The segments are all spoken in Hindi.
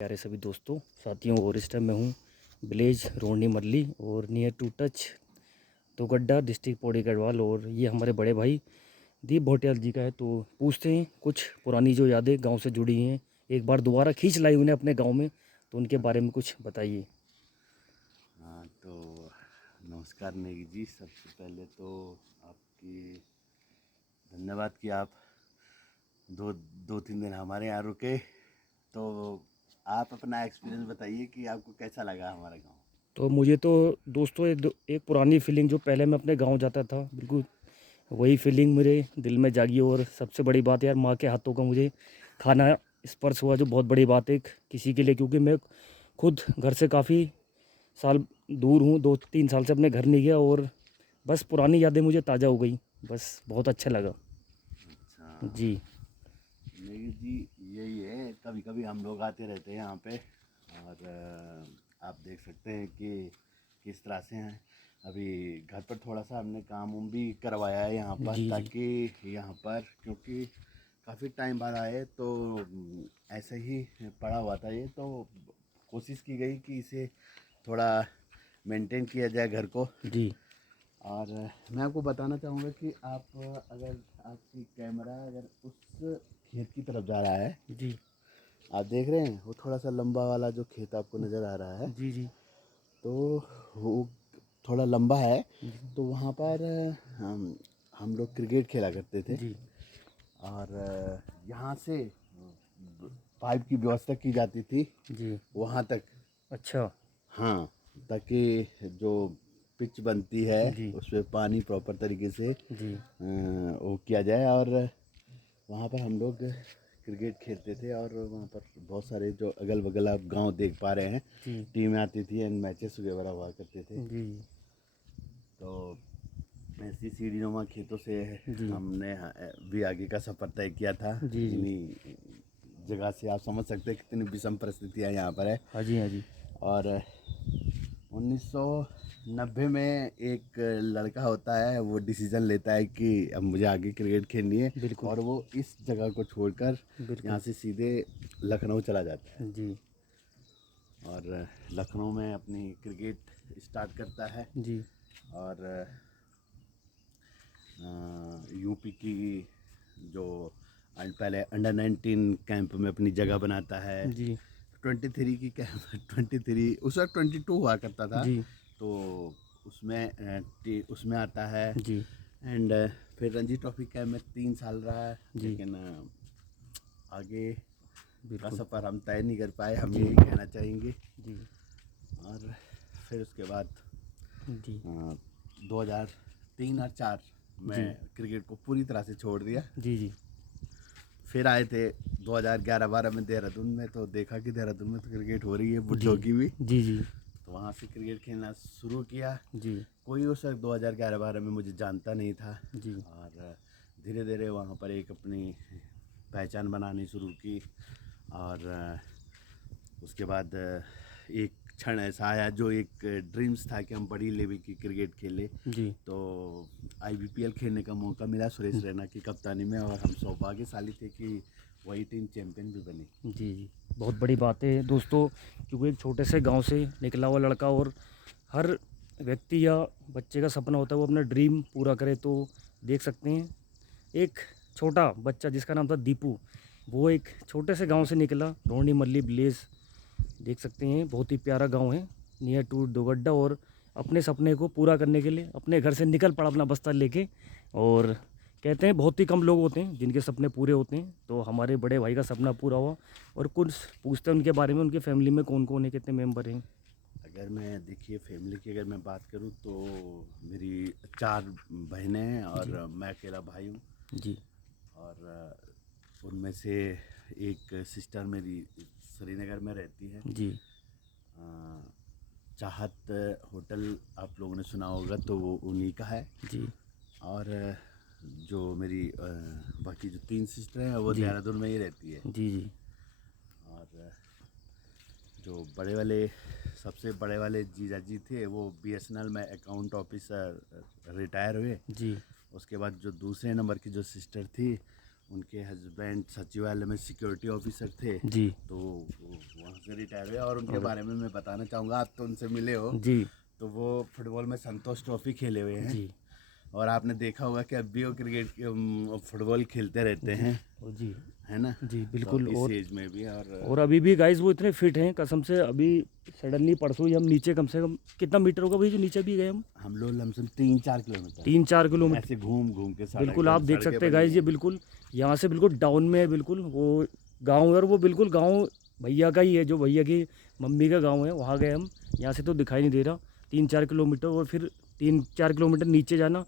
प्यारे सभी दोस्तों साथियों, और इस टाइम मैं हूँ विलेज रोहनी मल्ली और near to touch Dogadda district Pauri Garhwal. और ये हमारे बड़े भाई दीप भोटियाल जी का है। तो पूछते हैं कुछ पुरानी जो यादें गांव से जुड़ी हैं, एक बार दोबारा खींच लाई उन्हें अपने गांव में, तो उनके बारे में कुछ बताइए। हाँ तो नमस्कार नेगी जी। सबसे पहले तो आपकी धन्यवाद कि आप दो दो तीन दिन हमारे यहाँ रुके। तो आप अपना एक्सपीरियंस बताइए कि आपको कैसा लगा हमारा गांव। तो मुझे तो दोस्तों एक पुरानी फीलिंग जो पहले मैं अपने गांव जाता था, बिल्कुल वही फीलिंग मेरे दिल में जागी। और सबसे बड़ी बात यार, माँ के हाथों का मुझे खाना स्पर्श हुआ, जो बहुत बड़ी बात है किसी के लिए, क्योंकि मैं खुद घर से काफ़ी साल दूर हूँ, 2-3 साल से अपने घर नहीं गया। और बस पुरानी यादें मुझे ताज़ा हो गई, बस बहुत अच्छा लगा। अच्छा जी नेगी जी, यही है, कभी कभी हम लोग आते रहते हैं यहाँ पे। और आप देख सकते हैं कि किस तरह से हैं। अभी घर पर थोड़ा सा हमने काम उम भी करवाया है यहाँ पर, जी जी ताकि यहाँ पर क्योंकि काफ़ी टाइम बाद आए तो ऐसे ही पड़ा हुआ था ये, तो कोशिश की गई कि इसे थोड़ा मेंटेन किया जाए घर को। जी और मैं आपको बताना चाहूँगा कि आप अगर आपकी कैमरा अगर उस खेत की तरफ जा रहा है, जी आप देख रहे हैं वो थोड़ा सा लंबा वाला जो खेत आपको नज़र आ रहा है, जी जी तो वो थोड़ा लंबा है। जी तो वहाँ पर हम लोग क्रिकेट खेला करते थे। जी और यहाँ से पाइप की व्यवस्था की जाती थी जी। वहाँ तक। अच्छा। हाँ, ताकि जो पिच बनती है जी उसमें पानी प्रॉपर तरीके से जी वो किया जाए। और वहाँ पर हम लोग क्रिकेट खेलते थे। और वहाँ पर बहुत सारे जो अगल बगल आप गांव देख पा रहे हैं, जी टीमें आती थी एंड मैचेस वगैरह हुआ करते थे। जी तो ऐसी सीढ़ीनुमा खेतों से जी हमने भी आगे का सफ़र तय किया था। जी जी। इन्हीं जगह से आप समझ सकते हैं कितनी विषम परिस्थितियाँ यहाँ पर है। हाँ जी हाँ जी। और 1990 में एक लड़का होता है, वो डिसीज़न लेता है कि अब मुझे आगे क्रिकेट खेलनी है, बिल्कुल और वो इस जगह को छोड़कर यहाँ बिल्कुल। से सीधे लखनऊ चला जाता है। जी और लखनऊ में अपनी क्रिकेट स्टार्ट करता है। जी और यूपी की जो पहले अंडर 19 कैंप में अपनी जगह बनाता है। जी 23 की कैंप 23 उस वक्त 22 हुआ करता था। जी तो उसमें उसमें आता है। जी एंड फिर रणजी ट्रॉफी कैंप में 3 साल रहा है, जी। लेकिन आगे का बिल्कुल। सफ़र हम तय नहीं कर पाए, हम जी यही कहना चाहेंगे। जी और फिर उसके बाद जी 2003 और 2004 जी में क्रिकेट को पूरी तरह से छोड़ दिया। जी जी फिर आए थे 2011-12 में देहरादून में, तो देखा कि देहरादून में तो क्रिकेट हो रही है जी बुड्ढों की भी। जी जी तो वहाँ से क्रिकेट खेलना शुरू किया। जी कोई उस वक्त 2011-12 में मुझे जानता नहीं था। जी और धीरे धीरे वहाँ पर एक अपनी पहचान बनानी शुरू की। और उसके बाद एक क्षण ऐसा आया जो एक ड्रीम्स था कि हम बड़ी लेवल की क्रिकेट खेले। जी तो IBPL खेलने का मौका मिला सुरेश रैना की कप्तानी में, और हम सौभाग्यशाली थे कि वही टीम चैंपियन भी बनी। जी जी। बहुत बड़ी बात है दोस्तों, क्योंकि एक छोटे से गांव से निकला हुआ लड़का, और हर व्यक्ति या बच्चे का सपना होता है वो अपना ड्रीम पूरा करे। तो देख सकते हैं एक छोटा बच्चा जिसका नाम था दीपू, वो एक छोटे से गांव से निकला, रोहनी मल्ली विलेज। देख सकते हैं बहुत ही प्यारा गांव है, नियर टू दोगड्डा। और अपने सपने को पूरा करने के लिए अपने घर से निकल पड़ा अपना बस्ता लेके। और कहते हैं बहुत ही कम लोग होते हैं जिनके सपने पूरे होते हैं, तो हमारे बड़े भाई का सपना पूरा हुआ। और कुछ पूछते हैं उनके बारे में, उनके फैमिली में कौन कौन है, कितने मेंबर हैं। अगर मैं देखिए फैमिली की अगर मैं बात करूँ तो मेरी 4 बहनें हैं जी और मैं अकेला भाई हूँ। जी और उनमें से एक सिस्टर मेरी श्रीनगर में रहती है। जी अ, चाहत होटल आप लोगों ने सुना होगा, तो वो उन्हीं का है। जी और जो मेरी बाकी जो 3 सिस्टर हैं वो जी देहरादून में ही रहती है। जी जी और जो बड़े वाले सबसे बड़े वाले जीजा जी थे वो BSNL में अकाउंट ऑफिसर रिटायर हुए। जी उसके बाद जो दूसरे नंबर की जो सिस्टर थी उनके हस्बैंड सचिवालय में सिक्योरिटी ऑफिसर थे, जी तो वहाँ से रिटायर हुए। और उनके बारे में मैं बताना चाहूँगा, आप तो उनसे मिले हो, जी तो वो फुटबॉल में संतोष ट्रॉफी खेले हुए हैं। जी और आपने देखा होगा कि अब भी वो क्रिकेट फुटबॉल खेलते रहते हैं, जी है ना। जी तो बिल्कुल। इस और एज में भी। अभी भी गाइस वो इतने फिट हैं कसम से। अभी सडनली परसों ही हम नीचे कम से कम कितना मीटर होगा भाई जो नीचे भी गए हम? लोग लमसम 3-4 किलोमीटर 3-4 किलोमीटर। ऐसे घूम घूम के बिल्कुल आप देख सड़कें सकते हैं बनी गाइस, ये हैं। बिल्कुल यहाँ से बिल्कुल डाउन में है। बिल्कुल वो गांव है, और वो बिल्कुल गांव भैया का ही है, जो भैया की मम्मी का गांव है। वहाँ गए हम, यहाँ से तो दिखाई नहीं दे रहा। 3-4 किलोमीटर, और फिर 3-4 किलोमीटर नीचे जाना,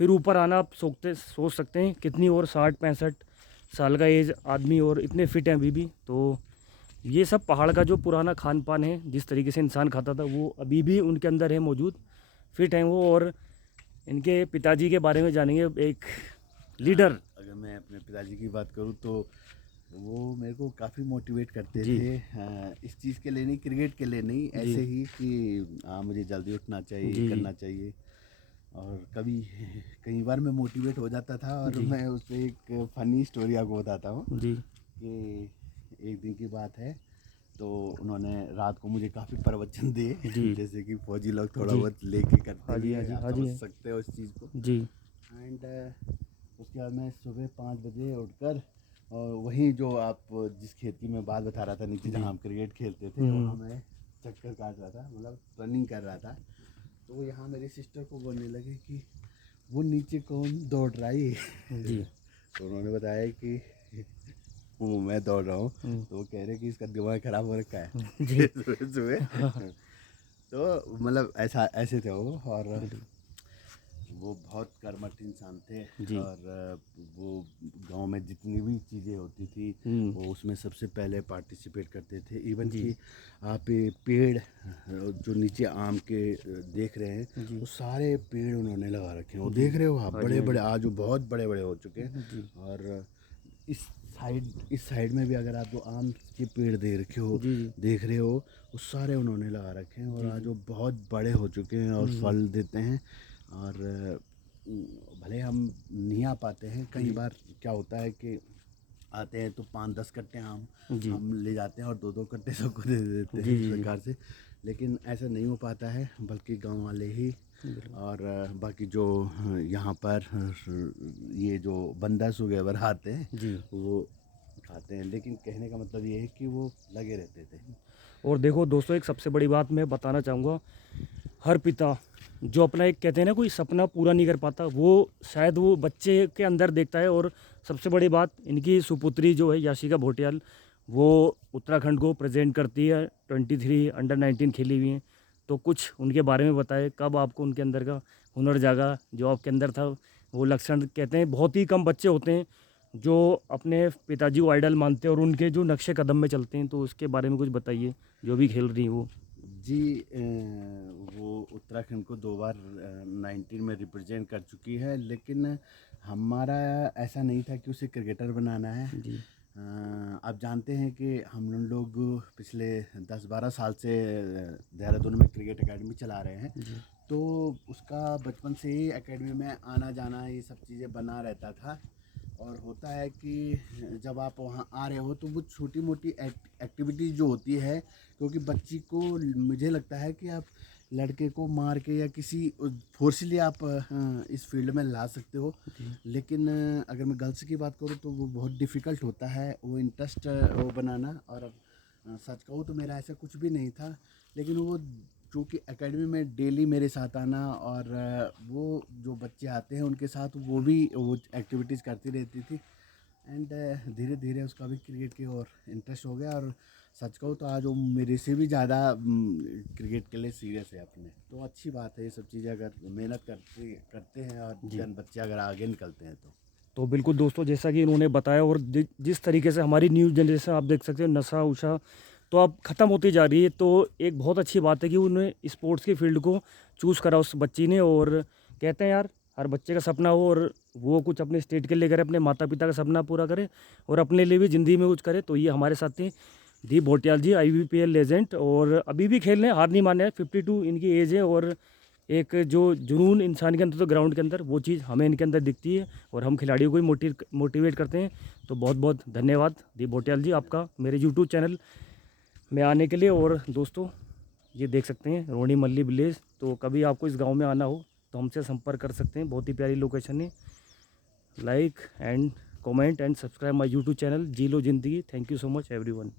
फिर ऊपर आना। आप सोच सकते हैं कितनी, और 60-65 साल का एज आदमी, और इतने फिट हैं अभी भी। तो ये सब पहाड़ का जो पुराना खान पान है, जिस तरीके से इंसान खाता था, वो अभी भी उनके अंदर है मौजूद। फिट हैं वो। और इनके पिताजी के बारे में जानेंगे, एक लीडर। अगर मैं अपने पिताजी की बात करूँ तो वो मेरे को काफ़ी मोटिवेट करते जी थे, इस चीज़ के लिए नहीं, क्रिकेट के लिए नहीं, जी ऐसे ही कि मुझे जल्दी उठना चाहिए, जी करना चाहिए। और कई बार मैं मोटिवेट हो जाता था। और जी मैं उससे एक फ़नी स्टोरी आपको बताता हूँ जी कि एक दिन की बात है, तो उन्होंने रात को मुझे काफ़ी प्रवचन दिए जी जैसे कि फौजी लोग थोड़ा जी। बहुत लेके करते हाँ जी, हाँ हैं, जी, आप हाँ जी, समझ सकते हो इस चीज़ को। जी एंड उसके बाद मैं सुबह 5 बजे उठकर, और वहीं जो आप जिस खेत की मैं बात बता रहा था नीचे, जहाँ हम क्रिकेट खेलते थे, वहाँ मैं चक्कर काट रहा था, मतलब रनिंग कर रहा था। तो वो यहाँ मेरी सिस्टर को बोलने लगे कि वो नीचे कौन दौड़ रहा है जी तो उन्होंने बताया कि वो मैं दौड़ रहा हूँ। हम्म, तो वो कह रहे कि इसका दिमाग खराब हो रखा है जी सुबह सुबह। तो मतलब ऐसा ऐसे थे वो। और वो बहुत कर्मठ इंसान थे। जी और वो गांव में जितनी भी चीज़ें होती थी, वो उसमें सबसे पहले पार्टिसिपेट करते थे। इवन जी कि आप ये पेड़ जो नीचे आम के देख रहे हैं, जी वो सारे पेड़ उन्होंने लगा रखे हैं। वो देख रहे हो आप, हाँ जी, बड़े हाँ बड़े जी, आज वो बहुत बड़े बड़े हो चुके हैं। जी और इस साइड में भी अगर आप जो आम के पेड़ जी जी देख रहे हो, वो सारे उन्होंने लगा रखे हैं। और जी आज जी वो बहुत बड़े हो चुके हैं और फल देते हैं। और भले हम नहीं आ पाते हैं, कई बार क्या होता है कि आते हैं तो 5-10 कट्टे आम जी हम ले जाते हैं और 2-2 कट्टे सबको दे देते जी हैं, इस जी जी प्रकार से। लेकिन ऐसा नहीं हो पाता है, बल्कि गांव वाले ही। और बाकी जो यहाँ पर ये जो बंदर सुगेवर आते हैं, जी। वो खाते हैं। लेकिन कहने का मतलब ये है कि वो लगे रहते थे। और देखो दोस्तों, एक सबसे बड़ी बात मैं बताना चाहूँगा। हर पिता जो अपना एक कहते हैं ना, कोई सपना पूरा नहीं कर पाता, वो शायद वो बच्चे के अंदर देखता है। और सबसे बड़ी बात, इनकी सुपुत्री जो है याशिका भोटियाल, वो उत्तराखंड को प्रेजेंट करती है। 23 अंडर-19 खेली हुई हैं। तो कुछ उनके बारे में बताए, कब आपको उनके अंदर का हुनर जागा जो आपके अंदर था? वो लक्षण कहते हैं बहुत ही कम बच्चे होते हैं जो अपने पिताजी को आइडल मानते हैं और उनके जो नक्शे कदम में चलते हैं। तो उसके बारे में कुछ बताइए, जो भी खेल रही हैं वो। जी, वो उत्तराखंड को 2 बार 19 में रिप्रेजेंट कर चुकी है। लेकिन हमारा ऐसा नहीं था कि उसे क्रिकेटर बनाना है। जी आप जानते हैं कि हम लोग पिछले 10-12 साल से देहरादून में क्रिकेट एकेडमी चला रहे हैं। जी तो उसका बचपन से ही एकेडमी में आना जाना, ये सब चीज़ें बना रहता था। और होता है कि जब आप वहाँ आ रहे हो तो वो छोटी मोटी एक्टिविटीज़ जो होती है, क्योंकि बच्ची को, मुझे लगता है कि आप लड़के को मार के या किसी फोर्सली आप इस फील्ड में ला सकते हो। लेकिन अगर मैं गर्ल्स की बात करूँ तो वो बहुत डिफ़िकल्ट होता है वो इंटरेस्ट वो बनाना। और सच कहूँ तो मेरा ऐसा कुछ भी नहीं था। लेकिन वो चूँकि एकेडमी में डेली मेरे साथ आना, और वो जो बच्चे आते हैं उनके साथ वो भी वो एक्टिविटीज़ करती रहती थी। एंड धीरे धीरे उसका भी क्रिकेट की ओर इंटरेस्ट हो गया। और सच कहूँ तो आज वो मेरे से भी ज़्यादा क्रिकेट के लिए सीरियस है अपने। तो अच्छी बात है, ये सब चीज़ें अगर मेहनत करते हैं और बच्चे अगर आगे निकलते हैं तो बिल्कुल दोस्तों, जैसा कि इन्होंने बताया, और जिस तरीके से हमारी न्यू जनरेशन आप देख सकते हो, नशा उशा तो अब ख़त्म होती जा रही है। तो एक बहुत अच्छी बात है कि उन्होंने स्पोर्ट्स की फील्ड को चूज़ करा उस बच्ची ने। और कहते हैं यार, हर बच्चे का सपना हो और वो कुछ अपने स्टेट के लिए करे, अपने माता पिता का सपना पूरा करे, और अपने लिए भी ज़िंदगी में कुछ करे। तो ये हमारे साथ थी दीप भोटियाल जी, IBPL लेजेंड, और अभी भी खेल रहे हैं, हार नहीं माने हैं। 52 इनकी एज है, और एक जो जुनून इंसान के अंदर तो ग्राउंड के अंदर वो चीज़ हमें इनके अंदर दिखती है और हम खिलाड़ियों को ही मोटिवेट करते हैं। तो बहुत बहुत धन्यवाद दीप भोटियाल जी आपका मेरे यूट्यूब चैनल में आने के लिए। और दोस्तों ये देख सकते हैं रोनी मल्ली विलेज। तो कभी आपको इस गांव में आना हो तो हमसे संपर्क कर सकते हैं, बहुत ही प्यारी लोकेशन है। Like and comment and subscribe my YouTube channel जी लो जिंदगी। Thank you so much everyone.